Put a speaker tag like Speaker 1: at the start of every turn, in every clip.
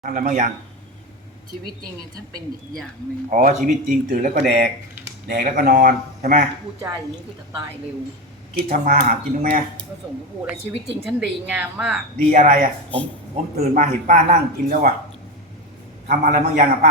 Speaker 1: ทำอะไรบ้างยัง
Speaker 2: ชีวิตจริงเนี่ยท่านเป็นอีกอย่างหนึ่ง
Speaker 1: อ๋อชีวิตจริงตื่นแล้วก็แดกแล้วก็นอนใช่ไหม
Speaker 2: พูดจาอย่างนี้ก็จะตายเร็ว
Speaker 1: คิดทำมาหากินตรงไหม
Speaker 2: พระสงฆ์ก็พูดอะไรชีวิตจริงท่านดีงามมาก
Speaker 1: ดีอะไรอ่ะผมตื่นมาเห็นป้านั่งกินแล้วอ่ะทำอะไรบ้างยังอ่ะป้า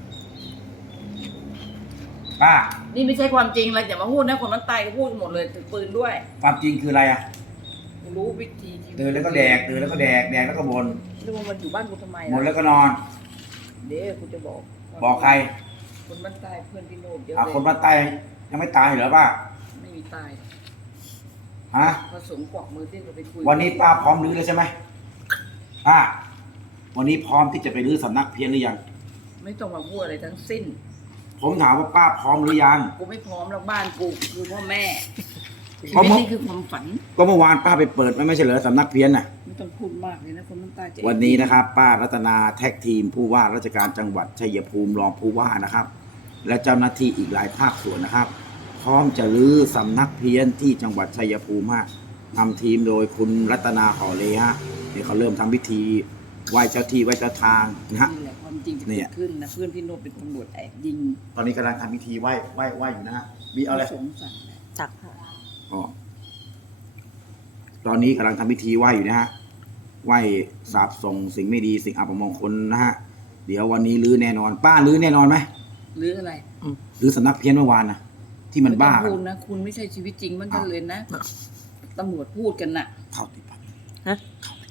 Speaker 2: นี่ไม่ใช่ความจริงเลยอย่ามาพูดนะคนนั้นตายก็พูดหมดเลยถือปืนด้วย
Speaker 1: ความจริงคืออะไรอ่ะ
Speaker 2: รู้วิธีชีวิต
Speaker 1: ตื่นแล้วก็แดกแล้วก็แล้วก็บ่น
Speaker 2: แล้วมันอยู่บ้านกูทำไม
Speaker 1: บ่นแล้วก็นอน
Speaker 2: เดี๋ยวกูจะ
Speaker 1: บอกใคร
Speaker 2: คนบ้านใต้เพื่อนพี่โนดเยอะ
Speaker 1: เลยคนบ้านใต้ยังไม่ตายเหรอป้า
Speaker 2: ไม่มีตาย
Speaker 1: ฮะ
Speaker 2: พระสงฆ์กวักมือที่เราไปคุย
Speaker 1: วันนี้ป้าพร้อมรื้อเลยใช่ไหมป้าวันนี้พร้อมที่จะไปรื้อสำนักเพี้ยนหรือยัง
Speaker 2: ไม่ต้องมาพูดอะไรทั้งสิ้น
Speaker 1: ผมถามว่าป้าพร้อมหรือยัง
Speaker 2: กูไม่พร้อมแล้วบ้านกูคือพ่อแม่ชีวิต
Speaker 1: เพราะ
Speaker 2: นี่คือความฝัน
Speaker 1: ก็เมื่อวานป้าไปเปิดไม่ใช่เหรอสำนักเพี้ยนน่ะ
Speaker 2: ไม่ต้องพูดมากเลยนะคนบ้านใต้
Speaker 1: วันนี้นะครับป้ารัตนาแท็กทีมผู้ว่าราชการจังหวัดชัยภูมิรองผู้ว่านะครับและเจ้าหน้าที่อีกหลายภาคส่วนนะครับพร้อมจะรื้อสำนักเพี้ยนที่จังหวัดชัยภูมิฮะนำทีมโดยคุณรัตนาขอเลฮะเดี๋ยวเขาเริ่มทำพิธีไหว้เจ้าที่ไหว้เจ้าทางนะฮะ
Speaker 2: นี่แหละความจริงจะเกิดขึ้นนะเพื่อนพี่โนดเป็นตำรวจแอบยิง
Speaker 1: ตอนนี้กำลังทำพิธีไหว้อยู่นะฮะมีอะไร
Speaker 2: สงสัย
Speaker 3: จักค่ะ
Speaker 1: อ๋อตอนนี้กำลังทำพิธีไหว้อยู่นะฮะไหว้สาบส่งสิ่งไม่ดีสิ่งอัปมงคลนะฮะเดี๋ยววันนี้รื้อแน่นอนป้ารื้อแน่นอนไหม
Speaker 2: หรืออะไร
Speaker 1: รื้อสำนักเพี้ยนเมื่อวานนะที่มันบ้า
Speaker 2: คุณนะคุณไม่ใช่ชีวิตจริงมันกันเลยนะตำรวจพูดกันน่ะ
Speaker 1: เข้าติดปากฮะ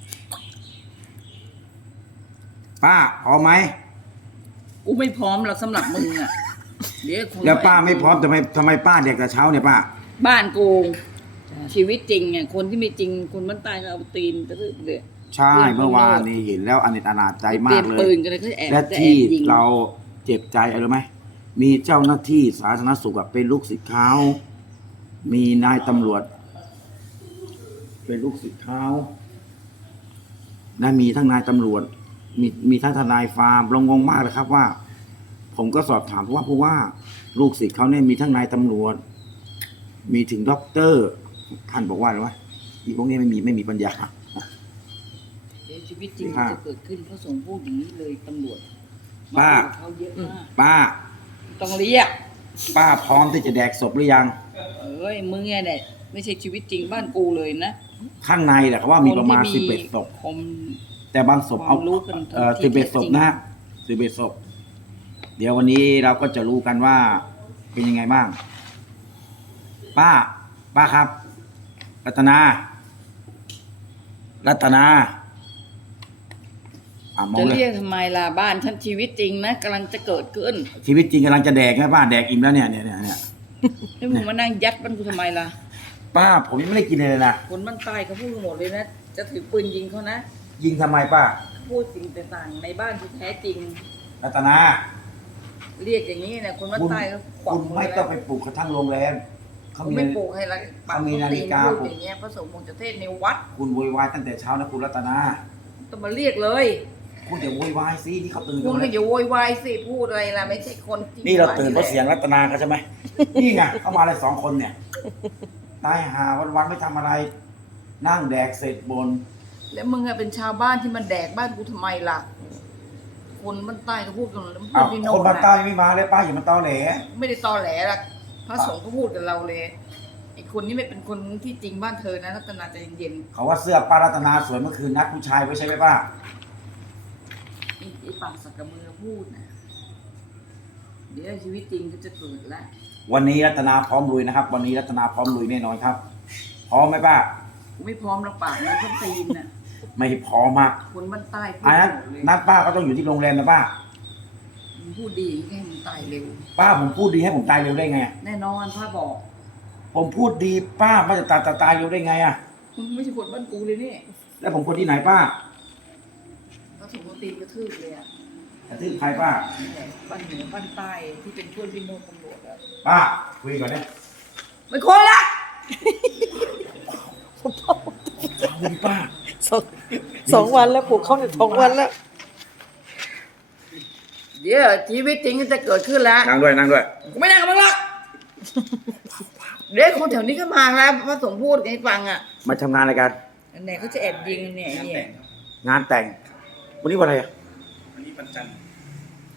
Speaker 1: ป้าพร้อมไหม
Speaker 2: กูไม่พร้อมหรอกสำหรับมึงอ่ะเดี๋ยว
Speaker 1: แล้วป้าไม่พร้อมทำไมป้าเด็กแต่เช้าเนี่ยป้า
Speaker 2: บ้านกูชีวิตจริงเนี่ยคนที่ไม่จริงคนบ้านใต้ก็เอาตีนกระทืบเลย
Speaker 1: ใช่เมื่อวานนี่เห็นแล้วอเนจอนาจใจมากเลย
Speaker 2: ปืนกันเลยเขาแอบ
Speaker 1: และที่เราเจ็บใจอะไรไหมมีเจ้าหน้าที่สาธารณสุขเป็นลูกศิษย์เขามีนายตำรวจเป็นลูกศิษย์เขาและมีทั้งนายตำรวจมีทั้งทนายฟาร์มงงมากเลยครับว่าผมก็สอบถามผู้ว่าลูกศิษย์เขาเนี่ยมีทั้งนายตำรวจมีถึงด็อกเตอร์ท่านบอกว่าอะไรวะอีพวกนี้ไม่มีปัญญา
Speaker 2: ชีวิตจริงจะเกิดขึ้นพระสงฆ์พูดอย่างนี้เลยตำรวจ
Speaker 1: ป้า
Speaker 2: เขาเยอะมาก
Speaker 1: ป้า
Speaker 2: ต้องเรียก
Speaker 1: ป้าพร้อมที่จะแดกศพหรือยัง
Speaker 2: มึงเนี่ยไม่ใช่ชีวิตจริงบ้านกูเลยนะ
Speaker 1: ข้างในแหละเขาว่ามีประมาณ11 ศพแต่บางศพเอา11 ศพนะฮะ11 ศพเดี๋ยววันนี้เราก็จะรู้กันว่าเป็นยังไงบ้างป้าครับรัตนา
Speaker 2: จะเรียกทำไมล่ะบ้านฉันชีวิตจริงนะกำลังจะเกิดขึ้น
Speaker 1: ชีวิตจริงกำลังจะแดกนะป้าแดกอิ่มแล้วเนี่ย
Speaker 2: แล้วมึงมานั่งยัดบ้านกูทำไมล่ะ
Speaker 1: ป้าผมยังไม่ได้กินเลยนะ
Speaker 2: คนบ้านใต้เขาพูดหมดเลยนะจะถือปืนยิงเขานะ
Speaker 1: ยิงทำไมป้า
Speaker 2: พูดสิ่งต่างๆในบ้านที่แท้จริง
Speaker 1: รัตนา
Speaker 2: เรียกอย่างนี้นะคนบ้านใต้เขา
Speaker 1: คุณไม่ต้องไปปลูกกระทั่งโรงแรม
Speaker 2: เขาไม่ปลูกให้ละ
Speaker 1: เขามีนาฬิกาปลูก
Speaker 2: อย่างเงี้ยพระสงฆ์คงจะเทศในวัด
Speaker 1: คุณโวยวายตั้งแต่เช้านะคุณรัตนา
Speaker 2: ต้องมาเรียกเลย
Speaker 1: คุณอย่าโวยวายสินี่เขาตื่น
Speaker 2: คุณก็อย่าโวยวายสิพูดอะไรล่ะไม่ใช่คน
Speaker 1: นี่เราตื่นเพราะเสียงรัตนาเขาใช่ไหมนี่ไงเขามาเลย2 คนเนี่ยตายหาวันไม่ทำอะไรนั่งแดกเสร็จบน
Speaker 2: แล้วมึงอะเป็นชาวบ้านที่มันแดกบ้านกูทำไมล่ะคนบ้านใต้ก็พูดกันแล้ว
Speaker 1: พูดพี่โน้คนบ้านใต้ไม่มาเลยป้าอย่ามาตอแหล
Speaker 2: ไม่ได้ตอแหลละพระสงฆ์ก็พูดกับเราเลยไอ้คนนี้ไม่เป็นคนที่จริงบ้านเธอนะรัตนาใจเย็น
Speaker 1: เขาว่าเสื้อป้ารัตนาสวยเมื่อคืนนัดผู้ชายไว้ใช่ไหมป้า
Speaker 2: ไอ้ปากสักกระมือพูดนะเดี๋ยวชีวิตจริงก็จะเกิดแล้ว
Speaker 1: วันนี้รัตนาพร้อมลุยนะครับวันนี้รัตนาพร้อมลุยแน่นอนครับพร้อมไหมป้า
Speaker 2: ไม่พร้อมหรอกปากนะต้องตีนน่ะ
Speaker 1: ไม่พร้อมมาก
Speaker 2: คนบ้านใต้พูด
Speaker 1: นัดป้าก็ต้องอยู่ที่โรงแรมนะป้า
Speaker 2: มึงพูดดีให้มึงตายเร็ว
Speaker 1: ป้าผมพูดดีให้ผมตายเร็วได้ไง
Speaker 2: แน่นอนพ่อบอก
Speaker 1: ผมพูดดีป้ามันจะตายเร็วได้ไงอ่ะ
Speaker 2: มึงไม่ใช่คนบ้านกูเลยนี่
Speaker 1: แล้วผมคนที่ไหนป้า
Speaker 2: ก็ถูกตีนกระทืบเลยอ่ะ
Speaker 1: กระทืบใครป้า
Speaker 2: บ้านเหนือบ้านใต้ที่เป็นเพื่อนพี่โน้ตตำรวจอ่ะ
Speaker 1: ป้าคุยก่อนเนี่ย
Speaker 2: ไม่คุยละ
Speaker 1: ป้า
Speaker 3: 2 วันแล้วปลูกเขาเนี่ย2 วันแล้ว
Speaker 2: เดี๋ยวชีวิตจริงจะเกิดขึ้นแล้ว
Speaker 1: นั่งด้วย
Speaker 2: กูไม่นั่งกับมึงหรอกเดี๋ยวคนแถวนี้ก็มาแล้วพระสงฆ์พูดให้ฟังอ่ะ
Speaker 1: มาทำงานอะไรกัน
Speaker 2: เนี่ยเขาจะแอบยิงเนี่ย
Speaker 1: งานแต่งวันนี้วันอะไรอ่ะ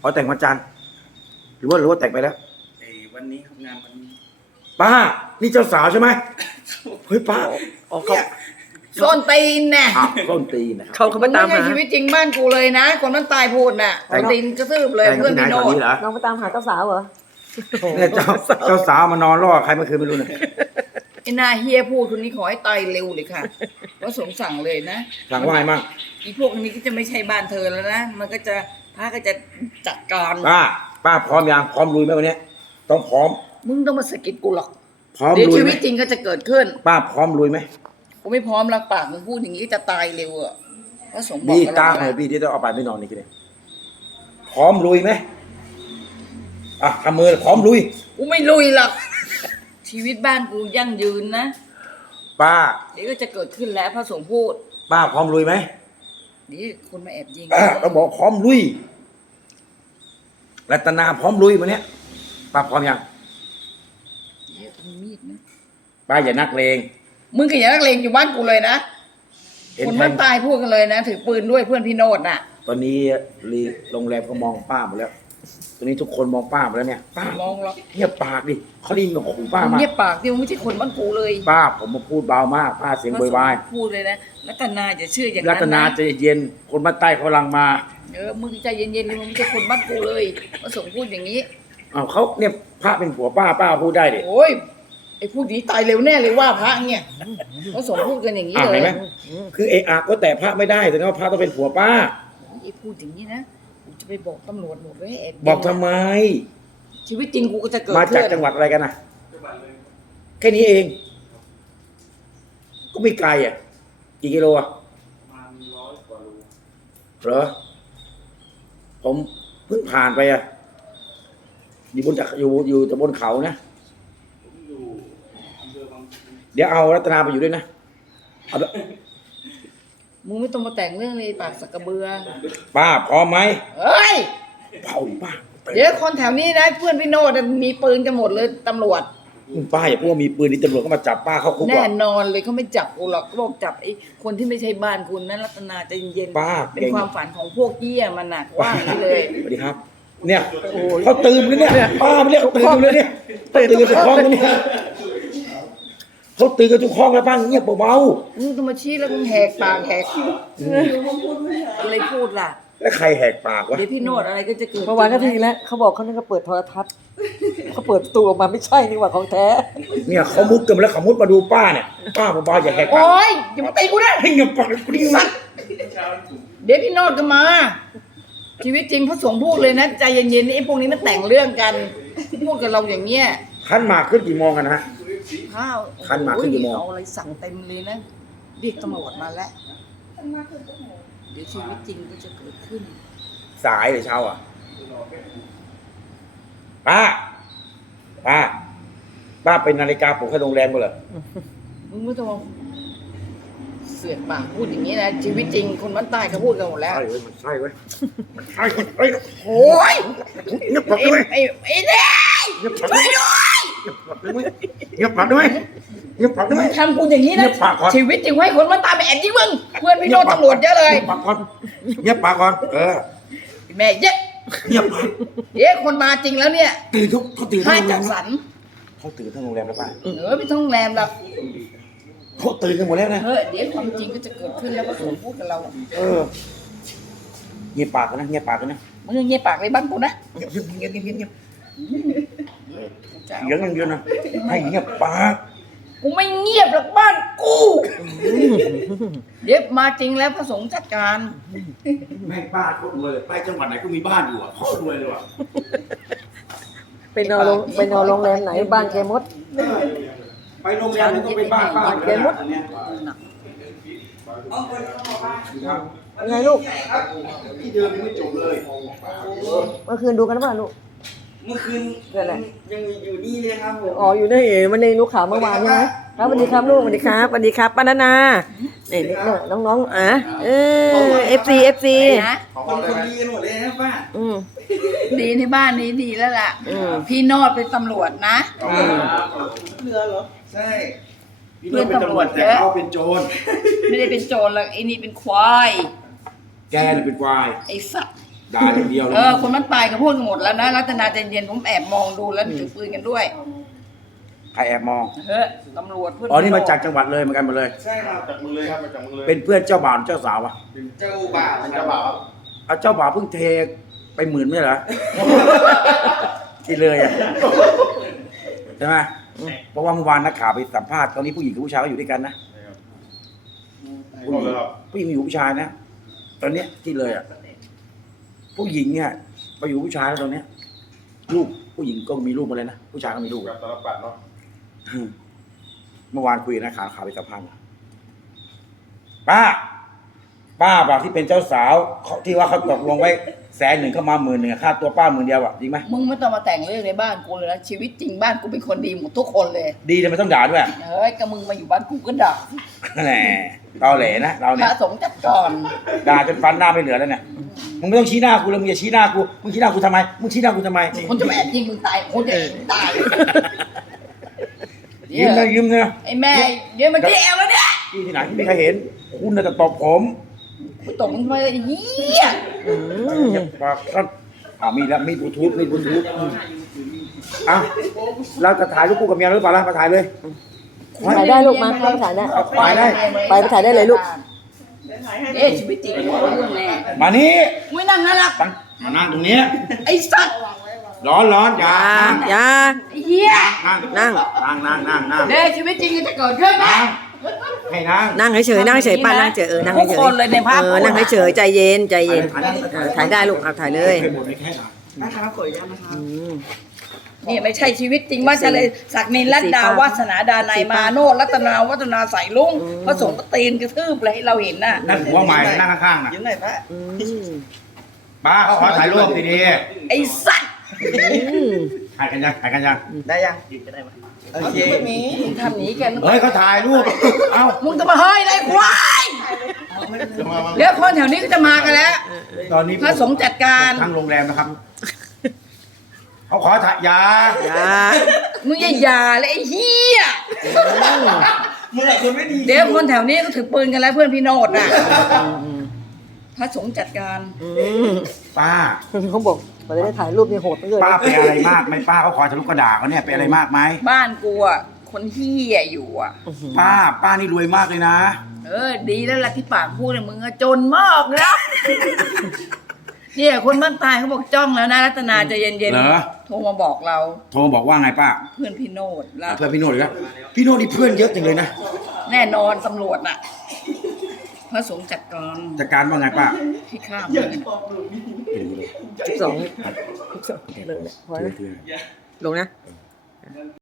Speaker 1: อ๋อแต่งวันจันทร์หรือว่าแต่งไปแล้ว
Speaker 4: วันนี้ครับงานวันนี้
Speaker 1: ป้านี่เจ้าสาวใช่ไหมเฮ้ยป้า
Speaker 3: อ๋อเขา
Speaker 2: ส้นตีนน่ะ
Speaker 1: อ้าวต้นตีนนะครับ
Speaker 3: เขามาตาม
Speaker 2: ไใช่
Speaker 3: หา
Speaker 2: ชีวิตจริงบ้านกูเลยนะ คนนั้นตายพูดน่ะ
Speaker 1: แต่
Speaker 2: ส้
Speaker 1: ง
Speaker 2: นตีนกระทืบเลย
Speaker 1: แต่ง
Speaker 2: เพื่อน
Speaker 1: ที่ไหน
Speaker 2: พี่
Speaker 1: ต
Speaker 2: โน
Speaker 1: อน
Speaker 2: ด
Speaker 1: นี้เหรอ
Speaker 3: น้องไปตามหาเจ้าสาวเหรอ
Speaker 1: เนี่ยเจ้าสาวมานอนรอใครเมื่อคืนไม่รู้เนี่ย
Speaker 2: ไอ้หนาเฮียพูดคนนี้ขอให้ตายเร็วเลยค่ะพระสงฆ์สั่งเลยนะ
Speaker 1: สั่งว่าไงมั่ง
Speaker 2: อีพวกนี้ก็จะไม่ใช่บ้านเธอแล้วนะมันก็จะพระก็จะจัดการ
Speaker 1: ป้าพร้อมยังพร้อมลุยไหมวันนี้ต้องพร้อม
Speaker 2: มึงต้องมาสะกิดกูหรอก
Speaker 1: พร้อม
Speaker 2: เดี๋ยว
Speaker 1: ลุย
Speaker 2: ชี
Speaker 1: ไหม
Speaker 2: วิตจริงก็จะเกิดขึ้น
Speaker 1: ป้าพร้อมลุยไหม
Speaker 2: กูไม่พร้อมรักปากมึงพูดอย่างนี้ก็จะตายเร็วอะพระสงฆ์บอก
Speaker 1: บี
Speaker 2: กับ
Speaker 1: ตา
Speaker 2: เรา
Speaker 1: หน่อย
Speaker 2: แล้ว
Speaker 1: บีที่จะเอาไปไม่นอนนี่กันเนี่ยพร้อมลุยไหมทำมือพร้อมลุย
Speaker 2: กูไม่ลุยหรอกชีวิตบ้านกูยั่งยืนนะ
Speaker 1: ป้า
Speaker 2: เดี๋ยวก็จะเกิดขึ้นแล้วพระสงฆ์พูด
Speaker 1: ป้าพร้อมลุยไหม
Speaker 2: เดี๋ยวคนมาแอบยิง
Speaker 1: เราบอกพร้อมลุยรัตนาพร้อมลุยวันนี้ป้าพร้อมยัง
Speaker 2: เดี๋ยวมีมีดนะ
Speaker 1: ป้าอย่านักเลง
Speaker 2: มึงก็อย่านักเลงอยู่บ้านกูเลยนะ
Speaker 1: เห็น
Speaker 2: คน
Speaker 1: แท
Speaker 2: มัน นตายพูดกันเลยนะถือปืนด้วยเพื่อนพี่โนดน่ะ
Speaker 1: ตอนนี้โรงแรมเขามองป้าหมดแล้ว ตอนนี้ทุกคนมองป้าหมดแล้วเนี่ยป้าม
Speaker 2: องหรอก
Speaker 1: เงียบปากดิเขาได้ยินของป้ามา
Speaker 2: เงียบปากเดียวไม่ใช่คนบ้านกูเลย
Speaker 1: ป้าผมมาพูดเบามากป้าเสียง
Speaker 2: พระสง
Speaker 1: วาย
Speaker 2: ฆ์พูดเลยนะรัตนาอย่าเชื่ออย่าง
Speaker 1: รั
Speaker 2: นั้น
Speaker 1: ตนา
Speaker 2: นะ
Speaker 1: ใจเย็นคนบ้านใต้เขากำลังมา
Speaker 2: มึงใจเย็นๆมึงไม่ใช่คนบ้านกูเลยพระสงฆ์พูดอย่างนี้
Speaker 1: เขาเนี่ยพระเป็นผัวป้าพูดได้ดิ
Speaker 2: โอ้ยไอ้พูดนี้ตายเร็วแน่เลยว่าพระเนี่ยพระสงฆ์พูดกันอย่างนี้เล
Speaker 1: เห็
Speaker 2: ย
Speaker 1: นไหมคือเอะอะก็แต่พระไม่ได้แต่ว่าพระต้องเป็นผัวป้า
Speaker 2: ไอ้พูดอย่างนี้นะกูจะไปบอกตำรวจหมดเลยแอบยิง
Speaker 1: บอกทำไม
Speaker 2: ชีวิตจริงกูก็จะเกิด
Speaker 1: มา
Speaker 2: ขึ้น
Speaker 1: จากจังหวัดอะไรกันนะแค่นี้เอง ก็ไม่ไกลอ่ะกี่กิโลอ่ะ
Speaker 4: ประมาณ100 กว่าโล
Speaker 1: เหรอผมเพิ่งผ่านไปอ่ะอยู่บนจากอยู่แต่บนเขานะ
Speaker 4: ผมอยู่อำเภอบางพลี
Speaker 1: เดี๋ยวเอารัตนาไปอยู่ด้วยนะเอาละ
Speaker 2: มึงไม่ต้องมาแต่งเรื่องเลยปากสักกระเบือ
Speaker 1: ป้าพร้อมไหม
Speaker 2: เฮ้ย
Speaker 1: เผาดิป้า
Speaker 2: เดี๋ยวคนแถวนี้นะเพื่อนพี่โนดมีปืนกันหมดเลยตำรวจ
Speaker 1: ป้าอย่าพูดว่ามีปืนนี่ตำรวจก็มาจับป้าเข้าคุกหร
Speaker 2: แน่
Speaker 1: อก
Speaker 2: นอนเลยเขาไม่จับกูหรอกโลกจับไอ้คนที่ไม่ใช่บ้านคุณนั้นรัตนาใจเย็นๆ
Speaker 1: ป้า
Speaker 2: เป็น
Speaker 1: เก่ง
Speaker 2: ความฝันของพวกเหี้ยมันหนักว่าอย่างนี้เลย
Speaker 1: สวัสดีครับ เนี่ยเขาตื่นเลยเนี่ยป้าไม่เรียกเขาตื่นอยู่เลยเนี่ยเขาตื่นกันทุกห้องเลยเนี่ยเขาตื่นกันทุกห้องแล้วป้าเงียบเบา
Speaker 2: มึงต้องมาชี้แล้วมึงแหกปากแหกอะไรพูดล่ะ
Speaker 1: ๆแล้วใครแหกปากวะ
Speaker 2: เดี๋ยวพี่โนดอะไรก็จะเกิด
Speaker 3: เมื่อวานก็ทีแล้วเขาบอกเขานั่นก็เปิดโทรทัศน์เขาเปิดประตูออกมาไม่ใช่นี่หว่าของแท้
Speaker 1: เนี่ยเขามุดกันมาแล้วเขามุดมาดูป้าเนี่ยป้าเบาๆอย่าแหกปาก
Speaker 2: โอ๊ยอย่ามาตีกูนะ
Speaker 1: ให้เงียบปากกูดิสัตว์
Speaker 2: เดี๋ยวพี่โนดก็มา ชีวิตจริงพระสงฆ์พูดเลยนะใจเย็นๆไอ้พวกนี้มันแต่งเรื่องกันพูดกับเราอย่างเงี้ย
Speaker 1: ขันหมากขึ้นกี่โมงกันนะ
Speaker 2: ข้าว
Speaker 1: คันหมากขึ้นกี่โมง
Speaker 2: เอาอะไรสั่งเต็มเลยนะเรียกตำรวจมาแล้วเดี๋ยวชีวิตจริงก็จะเกิดขึ้น
Speaker 1: สายหรือเช้าอ่ะป้าเป็นนาฬิกาปลุกให้โรงแรมกูเหรอ
Speaker 2: มึงไม่ต้องมาเสือกปากพูดอย่างนี้นะชีวิตจริงคนบ้านใต้เขาพูดกันหมดแล้ว
Speaker 1: ใช่เว้ยมันใช่เว้ยมันใช่เว้ย
Speaker 2: โอ้ย
Speaker 1: เงียบปาก
Speaker 2: ไอ้
Speaker 1: ด้วย
Speaker 2: ไอ้เนี่ย
Speaker 1: เงียบปากด้วยเงียบปากด้วยเงียบปากด้วย
Speaker 2: มึงทำกูอย่างนี้นะ
Speaker 1: เงียบปากก่อน
Speaker 2: ชีวิตจริงให้คนบ้านใต้ไปแอบยิงมึงเพื่อนพี่โนดตำรวจเยอะเลย
Speaker 1: เงียบปากก่อนเงียบปากก่อน
Speaker 2: แม่เยอะ
Speaker 1: เงียบปาก
Speaker 2: เดี๋ยวคนมาจริงแล้วเนี่ย
Speaker 1: เขาตื่น
Speaker 2: ถ้า
Speaker 1: ทั้งโรงแร
Speaker 2: จัด
Speaker 1: ม
Speaker 2: สรร
Speaker 1: เขาตื่นทั้งโรงแรมแล้วป้า
Speaker 2: ไม่ต้องโรงแรมหรอก
Speaker 1: เขาตื่นกันหมดแล้วนะ
Speaker 2: เฮ้ยเดี๋ยวความจริงก็จะเกิดขึ้นแล้วพระสงฆ์พูดกับเรา
Speaker 1: เงียบปากกันนะเงียบปากกันนะ
Speaker 2: มึงเงียบปากเลยบ้านกูนะ
Speaker 1: เงียบเงียบเงียบเงียบเงียบ
Speaker 2: จะ
Speaker 1: เสียงอย่างเดียวนะให้เงียบปาก
Speaker 2: กูไม่เงียบหรอกบ้านกูเดี๋ยวมาจริงแล้วพระสงฆ์จัดการ
Speaker 1: แม่ป้าเขารวยเลยไปจังหวัดไหนก็มีบ้านอยู่อ่ะเขารวยเลยว่ะ
Speaker 3: ไปนอนโรงแรมไหนบ้านแกมด
Speaker 1: ไปโรงแรมก็เป็นบ้านป้า
Speaker 3: เขียนหมด ไงลูก
Speaker 1: ที่เดิมยังไม่จบเลย
Speaker 3: เมื่อคืนดูกันหรือเปล่าลูก
Speaker 4: เมื่อคืน
Speaker 3: เกิดอะไร
Speaker 4: ยังอยู่นี่เลยครับผม
Speaker 3: อ๋ออยู่ในมันในลูกข่าวเมื่อวานใช่ไหมครับสวัสดีครับลูกสวัสดีครับสวัสดีครับป้านานาเนี่ยน้องๆFC
Speaker 2: นะ
Speaker 4: เป็นคนดีกันหมดเลยนะป้า
Speaker 2: ดีในบ้านนี้ดีแล้วล่ะ พี่โนดเป็นตำรวจนะ
Speaker 4: ใช่
Speaker 1: พี่เลิกเป็นตำรวจแต่เขาเป็นโจร
Speaker 2: ไม่ได้เป็นโจรหรอกไอ้นี่เป็นควาย
Speaker 1: แกน่ะเป็นควาย
Speaker 2: ไอ้สัตว์
Speaker 1: ด่าอย่างเดียวเลย
Speaker 2: คนมันตายก็พูดกันหมดแล้วนะรัตนาใจเย็นผมแอบมองดูแล้วถือปืนกันด้วย
Speaker 1: ใครแอบมอง
Speaker 2: เฮ้ยตำรวจเพื่อน
Speaker 1: อ๋อนี่มาจากจังหวัดเลยเหมือนกันหมดเลย
Speaker 4: ใช่ครับ
Speaker 5: จากมึงเลยครับมาจากมึงเลย
Speaker 1: เป็นเพื่อนเจ้าบ่าวเจ้าสาวอะ
Speaker 4: เป็นเจ้าบ่าว
Speaker 5: เป็น
Speaker 4: ครั
Speaker 5: เจ้า
Speaker 4: บ
Speaker 5: บ่าวครับ
Speaker 1: เอาเจ้าบ่าวเพิ่งเทไป10,000ไม่เหรอ ที่เลยอะใช่ไหมเพราะว่าเมื่อวานนักข่าวไปสัมภาษณ์ตอนนี้ผู้หญิงกับผู้ชายก็อยู่ด้วยกันนะ
Speaker 5: ใช่ครับก็เลยครับ
Speaker 1: ผู้หญิงอยู่ผู้ชายนะตอนเนี้ยที่เลยอะผู้หญิงเนี่ยไปอยู่ผู้ชายแล้วตอนเนี้ยลูกผู้หญิงก็มีลูกหมาเลยนะผู้ชายก็มีลูก
Speaker 5: กับตาลปัดเนาะ
Speaker 1: เมื่อวานคุยนะข่าวไปสัมภาษณ์ป้าบอกที่เป็นเจ้าสาวที่ว่าเขาตกลงไว้100,000เข้ามา10,000ค่าตัวป้า10,000เดียวอะจริงไหม
Speaker 2: มึงไม่ต้องมาแต่งเรื่องในบ้านกูเลยนะชีวิตจริงบ้านกูเป็นคนดีหมดทุกคนเลย
Speaker 1: ดีแต่ไม่ต้องด่าด้วย
Speaker 2: เฮ้ยก็มึงมาอยู่บ้านกูก็ด่า
Speaker 1: แหมตอแหลนะเรา
Speaker 2: พ
Speaker 1: เนี่ย
Speaker 2: ระสงฆ์จัดก่อน
Speaker 1: ด่าจนฟันหน้าไม่เหลือแล้วเนี่ยมึงไม่ต้องชี้หน้ากูเลยมึงอย่าชี้หน้ากูมึงชี้หน้ากูทำไมมึงชี้หน้ากูทำไม
Speaker 2: คนจะมาแอบยิงมึงตายคนจะแอบมึงตาย
Speaker 1: ยืมนะยืมนะ
Speaker 2: ไอ้แม่เดี๋ยวมันที่แอวแล้วเนี่ย
Speaker 1: ที่ไหนที่ไม่เคยเห็น คุณน่ะจะตบผม
Speaker 2: กูตกมึงไปไอ้เหี้ย
Speaker 1: ปากครับมีแล้วมีบลูทูธอ่ะเราจะถ่ายรูปคู่กับเมียหรือเปล่าล่ะมาถ่ายเลย
Speaker 3: ถ่ายได้ลูกมาเข้าไปถ่ายได้
Speaker 1: เอาไปได้
Speaker 3: ไปถ่ายได้เลยลูก
Speaker 2: ชีวิตจริงกูรู้เรื่องแน่
Speaker 1: มานี่
Speaker 2: ไม่นั่งนั่นละ
Speaker 1: ตั้งมานั่งตรงนี้
Speaker 2: ไอ้สัตว์
Speaker 1: ร้อนอย่า
Speaker 3: อย่า
Speaker 2: ไอ้เหี้ย
Speaker 1: นั่ง
Speaker 3: นั่ง
Speaker 1: นั่ง
Speaker 2: เด้ชีวิตจริงจะเกิดขึ้นไหม
Speaker 1: ให้นั่ง
Speaker 3: นั่งเฉยๆนั่งเฉยๆป้านั่งเฉยนั่ง
Speaker 2: ทุก
Speaker 3: เฉย
Speaker 2: คนเลยในภาพ
Speaker 3: นั่งเฉยๆใจเย็นถ่ายได้ลูกเอาถ่ายเลย
Speaker 1: ให้หมดไม่แค่ถ่าย
Speaker 3: อืม
Speaker 2: นี่ไม่ใช่ชีวิตจริงว่าจะเลยศักดินรัตดาวาสนาดานายมาโนรัตนาวัฒนาใส่ลุงพระสงฆ์ก็ตีนกระทืบเลยให้เราเห็นน่ะ
Speaker 1: นั่งหัวใหม่นั่งข้างๆน่ะ
Speaker 4: ยืมหน่อยพระ
Speaker 3: อืม
Speaker 1: ป้าเขาขอถ่ายรูปดี
Speaker 2: ไอ้สัตว์
Speaker 1: ๆถ่ายกันยัง
Speaker 4: ได้ยังยืมจะได้ไหมโอเค
Speaker 2: มึงทำหนีแก
Speaker 1: เฮ้ยเขาถ่ายรูปเอ้า
Speaker 2: มึงจะมาเฮ้ยไรควายเดี๋ยวคนแถวนี้ก็จะมากันแล้ว
Speaker 1: ตอนนี้
Speaker 2: พระสงฆ์จัดการ
Speaker 1: ทั้งโรงแรมนะครับเขาขอถ่ายยา
Speaker 3: อย่า
Speaker 2: มึงอย่าเลยไอ้เหี้ย
Speaker 4: มึงอะคนไม่ดี
Speaker 2: เดี๋ยวคนแถวนี้ก็ถือปืนกันแล้วเพื่อนพี่โนดน่ะพระสงฆ์จัดการ
Speaker 1: ป้า
Speaker 3: เขาบอกตอนได้ถ่ายรูปนี่โหดไปเลย
Speaker 1: ป้าเป็นอะไรมากไหมป้าเขาขอทะลุกระดาษเขาเนี่ยเป็นอะไรมากไหม
Speaker 2: บ้านกูอ่ะคนเหี้ยอยู่อ่ะ
Speaker 1: ป้านี่รวยมากเลยนะ
Speaker 2: ดีแล้วล่ะที่ปากพูดเนี่ยมึงอะจนมากนะ เนี่ยคนบ้านตายเขาบอกจ้องแล้วนะรัตนาใจเย็น
Speaker 1: เหรอ
Speaker 2: โทรมาบอกเรา
Speaker 1: โทรมาบอกว่าไงป้า
Speaker 2: เพื่อนพี่โนดแล้ว
Speaker 1: เพื่อนพี่โนดอีกแล้วพี่โนดนี่เพื่อนเยอะจังเลยนะ
Speaker 2: แน่นอนตำรวจน่ะพระสงฆ์จัดการ
Speaker 1: จัดการว่าไงป้า
Speaker 2: พี่ข้ามเลย
Speaker 3: 12เลยพอนะลงนะ